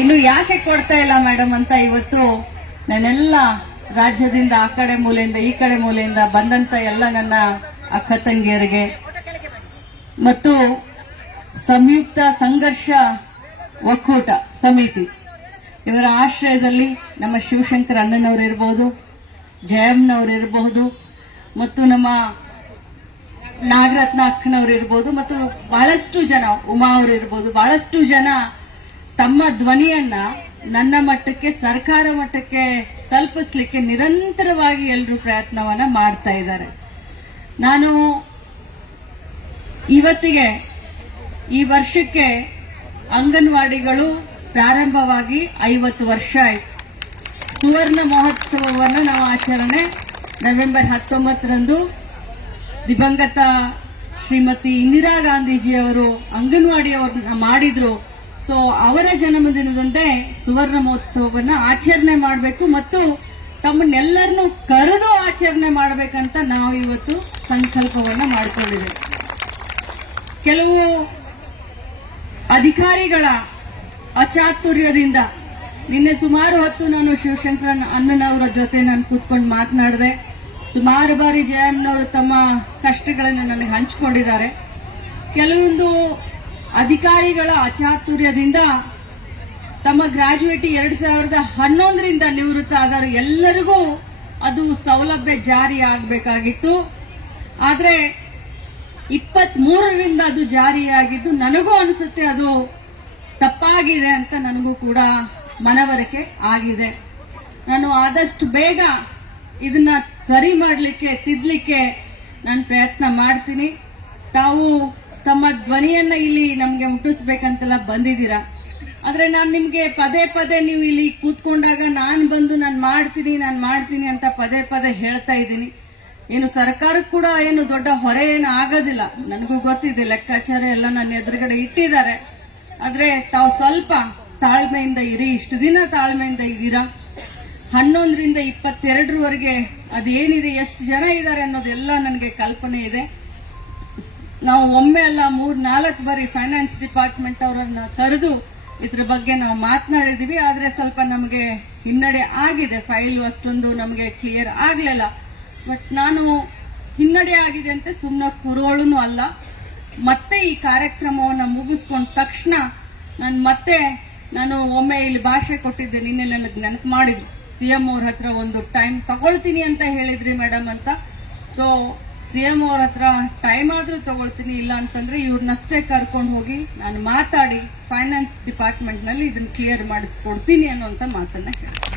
ಇನ್ನು ಯಾಕೆ ಕೊಡ್ತಾ ಇಲ್ಲ ಮೇಡಮ್ ಅಂತ ಇವತ್ತು ನಾನೆಲ್ಲ ರಾಜ್ಯದಿಂದ ಆ ಕಡೆ ಮೂಲೆಯಿಂದ ಈ ಕಡೆ ಮೂಲೆಯಿಂದ ಬಂದಂತ ಎಲ್ಲ ನನ್ನ ಅಕ್ಕ ತಂಗಿಯರಿಗೆ. ಮತ್ತು ಸಂಯುಕ್ತ ಸಂಘರ್ಷ ಒಕ್ಕೂಟ ಸಮಿತಿ. ಇವರ ಆಶ್ರಯದಲ್ಲಿ ನಮ್ಮ ಶಿವಶಂಕರ್ ಅಣ್ಣನವರು ಇರಬಹುದು ಜಯಮ್ನವ್ರು ಇರಬಹುದು ಮತ್ತು ನಮ್ಮ ನಾಗರತ್ನ ಅಕ್ಕನವ್ರು ಇರ್ಬೋದು, ಮತ್ತು ಬಹಳಷ್ಟು ಜನ ಉಮಾ ಅವರು ಇರ್ಬೋದು, ಬಹಳಷ್ಟು ಜನ ತಮ್ಮ ಧ್ವನಿಯನ್ನ ನನ್ನ ಮಟ್ಟಕ್ಕೆ, ಸರ್ಕಾರ ಮಟ್ಟಕ್ಕೆ ತಲುಪಿಸ್ಲಿಕ್ಕೆ ನಿರಂತರವಾಗಿ ಎಲ್ಲರೂ ಪ್ರಯತ್ನವನ್ನ ಮಾಡ್ತಾ ಇದ್ದಾರೆ. ನಾನು ಇವತ್ತಿಗೆ ಈ ವರ್ಷಕ್ಕೆ ಅಂಗನವಾಡಿಗಳು ಪ್ರಾರಂಭವಾಗಿ ಐವತ್ತು ವರ್ಷ ಆಯಿತು. ಸುವರ್ಣ ಮಹೋತ್ಸವವನ್ನು ನಾವು ಆಚರಣೆ ನವೆಂಬರ್ ಹತ್ತೊಂಬತ್ತರಂದು ದಿವಂಗತ ಶ್ರೀಮತಿ ಇಂದಿರಾ ಗಾಂಧೀಜಿಯವರು ಅಂಗನವಾಡಿಯವ್ರನ್ನ ಮಾಡಿದ್ರು. ಸೊ ಅವರ ಜನ್ಮದಿನದಂದೇ ಸುವರ್ಣ ಮಹೋತ್ಸವವನ್ನ ಆಚರಣೆ ಮಾಡಬೇಕು ಮತ್ತು ತಮ್ಮನ್ನೆಲ್ಲರನ್ನು ಕರೆದು ಆಚರಣೆ ಮಾಡಬೇಕಂತ ನಾವು ಇವತ್ತು ಸಂಕಲ್ಪವನ್ನ ಮಾಡಿಕೊಂಡಿದ್ದೇವೆ. ಕೆಲವು ಅಧಿಕಾರಿಗಳ ಅಚಾತುರ್ಯದಿಂದ ನಿನ್ನೆ ಸುಮಾರು ಹೊತ್ತು ನಾನು ಶಿವಶಂಕರನ್ ಅಣ್ಣನವರ ಜೊತೆ ನಾನು ಕೂತ್ಕೊಂಡು ಮಾತನಾಡಿದೆ. ಸುಮಾರು ಬಾರಿ ಜಯಮ್ಮನವರು ತಮ್ಮ ಕಷ್ಟಗಳನ್ನು ನನಗೆ ಹಂಚಿಕೊಂಡಿದ್ದಾರೆ. ಕೆಲವೊಂದು ಅಧಿಕಾರಿಗಳ ಅಚಾತುರ್ಯದಿಂದ ತಮ್ಮ ಗ್ರಾಜ್ಯುಯೇಟ್ ಎರಡ್ ಸಾವಿರದ ಹನ್ನೊಂದರಿಂದ ನಿವೃತ್ತ ಆದರು ಎಲ್ಲರಿಗೂ ಅದು ಸೌಲಭ್ಯ ಜಾರಿ ಆಗಬೇಕಾಗಿತ್ತು. ಆದರೆ ಇಪ್ಪತ್ತ್ ಮೂರರಿಂದ ಅದು ಜಾರಿಯಾಗಿದ್ದು ನನಗೂ ಅನಿಸುತ್ತೆ ಅದು ತಪ್ಪಾಗಿದೆ ಅಂತ ನನಗೂ ಕೂಡ ಮನವರಿಕೆ ಆಗಿದೆ. ನಾನು ಆದಷ್ಟು ಬೇಗ ಇದನ್ನ ಸರಿ ಮಾಡಲಿಕ್ಕೆ ತಿದ್ದಲಿಕ್ಕೆ ನಾನು ಪ್ರಯತ್ನ ಮಾಡ್ತೀನಿ. ತಾವು ತಮ್ಮ ಧ್ವನಿಯನ್ನ ಇಲ್ಲಿ ನಮ್ಗೆ ಮುಟ್ಟಿಸ್ಬೇಕಂತೆಲ್ಲ ಬಂದಿದ್ದೀರಾ? ಆದ್ರೆ ನಾನು ನಿಮ್ಗೆ ಪದೇ ಪದೇ ನೀವು ಇಲ್ಲಿ ಕೂತ್ಕೊಂಡಾಗ ನಾನು ಬಂದು ನಾನು ಮಾಡ್ತೀನಿ ನಾನು ಮಾಡ್ತೀನಿ ಅಂತ ಪದೇ ಪದೇ ಹೇಳ್ತಾ ಇದ್ದೀನಿ. ಏನು ಸರ್ಕಾರಕ್ಕೆ ಕೂಡ ಏನು ದೊಡ್ಡ ಹೊರೆ ಏನು ಆಗೋದಿಲ್ಲ. ನನಗೂ ಗೊತ್ತಿದೆ, ಲೆಕ್ಕಾಚಾರ ಎಲ್ಲ ನನ್ನ ಎದುರುಗಡೆ ಇಟ್ಟಿದ್ದಾರೆ. ಆದ್ರೆ ತಾವು ಸ್ವಲ್ಪ ತಾಳ್ಮೆಯಿಂದ ಇರಿ, ಇಷ್ಟು ದಿನ ತಾಳ್ಮೆಯಿಂದ ಇದ್ದೀರಾ? ಹನ್ನೊಂದರಿಂದ ಇಪ್ಪತ್ತೆರಡರವರೆಗೆ ಅದೇನಿದೆ, ಎಷ್ಟು ಜನ ಇದ್ದಾರೆ ಅನ್ನೋದೆಲ್ಲ ನನಗೆ ಕಲ್ಪನೆ ಇದೆ. ನಾವು ಒಮ್ಮೆ ಅಲ್ಲ, ಮೂರ್, ನಾಲ್ಕು ಬಾರಿ ಫೈನಾನ್ಸ್ ಡಿಪಾರ್ಟ್ಮೆಂಟ್ ಅವರನ್ನ ಕರೆದು ಇದ್ರ ಬಗ್ಗೆ ನಾವು ಮಾತನಾಡಿದೀವಿ. ಆದ್ರೆ ಸ್ವಲ್ಪ ನಮಗೆ ಹಿನ್ನಡೆ ಆಗಿದೆ. ಫೈಲ್ ಅಷ್ಟೊಂದು ನಮಗೆ ಕ್ಲಿಯರ್ ಆಗ್ಲಿಲ್ಲ. ಬಟ್ ನಾನು ಹಿನ್ನಡೆ ಆಗಿದೆ ಅಂತ ಸುಮ್ಮನೆ ಕೂರೋಳು ಅಲ್ಲ. ಮತ್ತೆ ಈ ಕಾರ್ಯಕ್ರಮವನ್ನು ಮುಗಿಸ್ಕೊಂಡ ತಕ್ಷಣ ನಾನು ಮತ್ತೆ ನಾನು ಒಮ್ಮೆ ಇಲ್ಲಿ ಭಾಷೆ ಕೊಟ್ಟಿದ್ದೆ. ನಿನ್ನೆ ನನಗೆ ನೆನಪು ಮಾಡಿದ್ರು. ಸಿಎಂ ಅವ್ರ ಹತ್ರ ಒಂದು ಟೈಮ್ ತಗೊಳ್ತೀನಿ ಅಂತ ಹೇಳಿದ್ರಿ ಮೇಡಮ್ ಅಂತ. ಸೊ ಸಿಎಂ ಅವ್ರ ಹತ್ರ ಟೈಮ್ ಆದ್ರೂ ತಗೊಳ್ತೀನಿ, ಇಲ್ಲ ಅಂತಂದ್ರೆ ಇವ್ರನ್ನಷ್ಟೇ ಕರ್ಕೊಂಡು ಹೋಗಿ ನಾನು ಮಾತಾಡಿ ಫೈನಾನ್ಸ್ ಡಿಪಾರ್ಟ್ಮೆಂಟ್ನಲ್ಲಿ ಇದನ್ನ ಕ್ಲಿಯರ್ ಮಾಡಿಸ್ಕೊಡ್ತೀನಿ ಅನ್ನುವಂತ ಮಾತನ್ನ ಹೇಳ್ತೀನಿ.